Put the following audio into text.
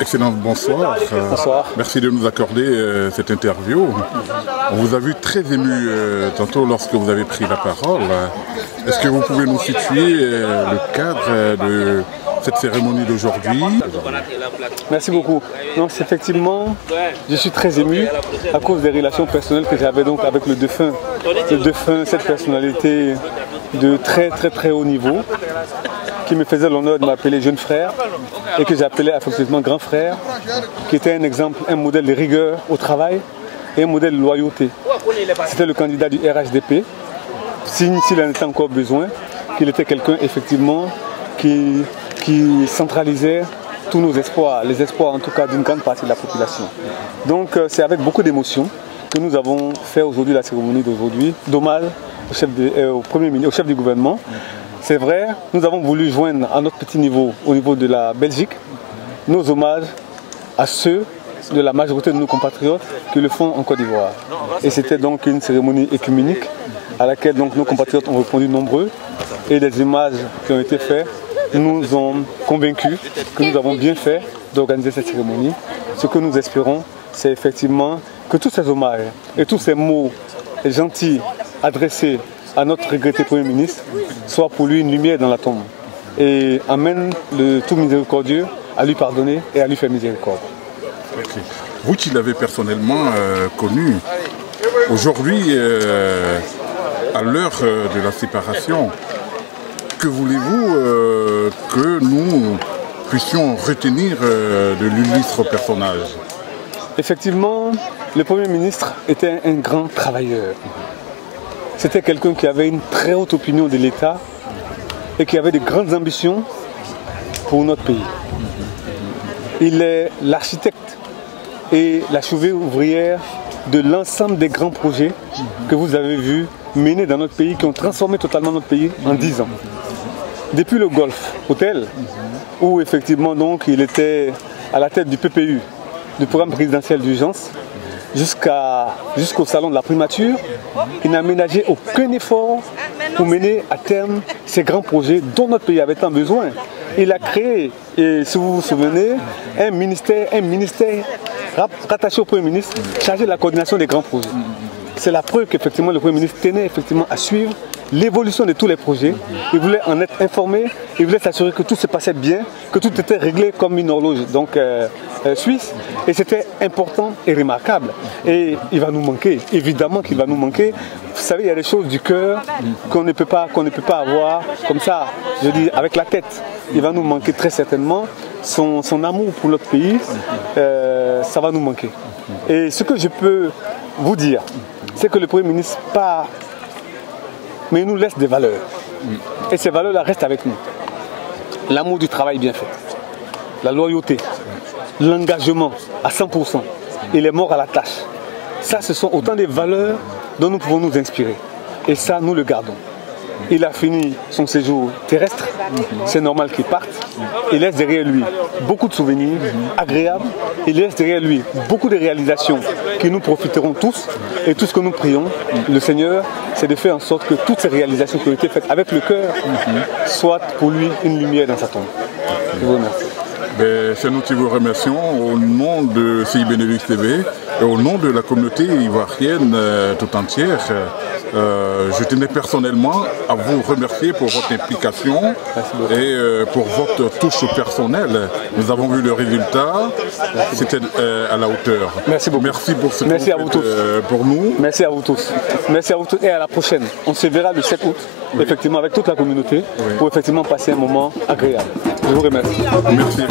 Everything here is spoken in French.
Excellence, bonsoir. Bonsoir. Merci de nous accorder cette interview. On vous a vu très ému tantôt lorsque vous avez pris la parole. Est-ce que vous pouvez nous situer le cadre de cette cérémonie d'aujourd'hui? Merci beaucoup. Donc effectivement, je suis très ému à cause des relations personnelles que j'avais donc avec le défunt. Le défunt, cette personnalité de très haut niveau, qui me faisait l'honneur de m'appeler jeune frère et que j'appelais affectueusement grand frère, qui était un exemple, un modèle de rigueur au travail et un modèle de loyauté. C'était le candidat du RHDP, s'il en était encore besoin, qu'il était quelqu'un effectivement qui centralisait tous nos espoirs, les espoirs en tout cas d'une grande partie de la population. Donc c'est avec beaucoup d'émotion que nous avons fait aujourd'hui la cérémonie d'aujourd'hui, d'hommage au Premier ministre, au chef du gouvernement. C'est vrai, nous avons voulu joindre à notre petit niveau, au niveau de la Belgique, nos hommages à ceux de la majorité de nos compatriotes qui le font en Côte d'Ivoire. Et c'était donc une cérémonie écuménique à laquelle donc nos compatriotes ont répondu nombreux et les images qui ont été faites nous ont convaincus que nous avons bien fait d'organiser cette cérémonie. Ce que nous espérons, c'est effectivement que tous ces hommages et tous ces mots gentils adressés à notre regretté Premier ministre soient pour lui une lumière dans la tombe et amène le tout miséricordieux à lui pardonner et à lui faire miséricorde. Okay. Vous qui l'avez personnellement connu, aujourd'hui, à l'heure de la séparation, que voulez-vous que nous puissions retenir de l'illustre personnage? Effectivement, le Premier ministre était un grand travailleur. C'était quelqu'un qui avait une très haute opinion de l'État et qui avait de grandes ambitions pour notre pays. Il est l'architecte et la cheville ouvrière de l'ensemble des grands projets que vous avez vus menés dans notre pays, qui ont transformé totalement notre pays en 10 ans. Depuis le Golf Hotel, où effectivement donc il était à la tête du PPU, du programme présidentiel d'urgence, jusqu'au salon de la primature, il n'a ménagé aucun effort pour mener à terme ces grands projets dont notre pays avait tant besoin. Il a créé, et si vous vous souvenez, un ministère rattaché au Premier ministre, chargé de la coordination des grands projets. C'est la preuve qu'effectivement le Premier ministre tenait effectivement à suivre l'évolution de tous les projets. Il voulait en être informé, il voulait s'assurer que tout se passait bien, que tout était réglé comme une horloge suisse. Et c'était important et remarquable. Et il va nous manquer, évidemment qu'il va nous manquer. Vous savez, il y a des choses du cœur qu'on ne peut pas avoir comme ça, je dis, avec la tête. Il va nous manquer très certainement. Son amour pour notre pays, ça va nous manquer. Et ce que je peux vous dire, c'est que le Premier ministre part, mais il nous laisse des valeurs. Et ces valeurs-là restent avec nous. L'amour du travail bien fait, la loyauté, l'engagement à 100%, et les morts à la tâche. Ça, ce sont autant de valeurs dont nous pouvons nous inspirer. Et ça, nous le gardons. Il a fini son séjour terrestre, c'est normal qu'il parte. Il laisse derrière lui beaucoup de souvenirs agréables. Il laisse derrière lui beaucoup de réalisations qui nous profiteront tous. Et tout ce que nous prions, le Seigneur, c'est de faire en sorte que toutes ces réalisations qui ont été faites avec le cœur soient pour lui une lumière dans sa tombe. Je vous remercie. C'est nous qui vous remercions au nom de CI Benelux TV et au nom de la communauté ivoirienne tout entière. Je tenais personnellement à vous remercier pour votre implication et pour votre touche personnelle. Nous avons vu le résultat, c'était à la hauteur. Merci beaucoup. Merci pour ce que Merci à vous tous. Pour nous. Merci à vous tous. Merci à vous tous et à la prochaine. On se verra le 7 août, effectivement, avec toute la communauté, pour effectivement passer un moment agréable. Je vous remercie. Merci.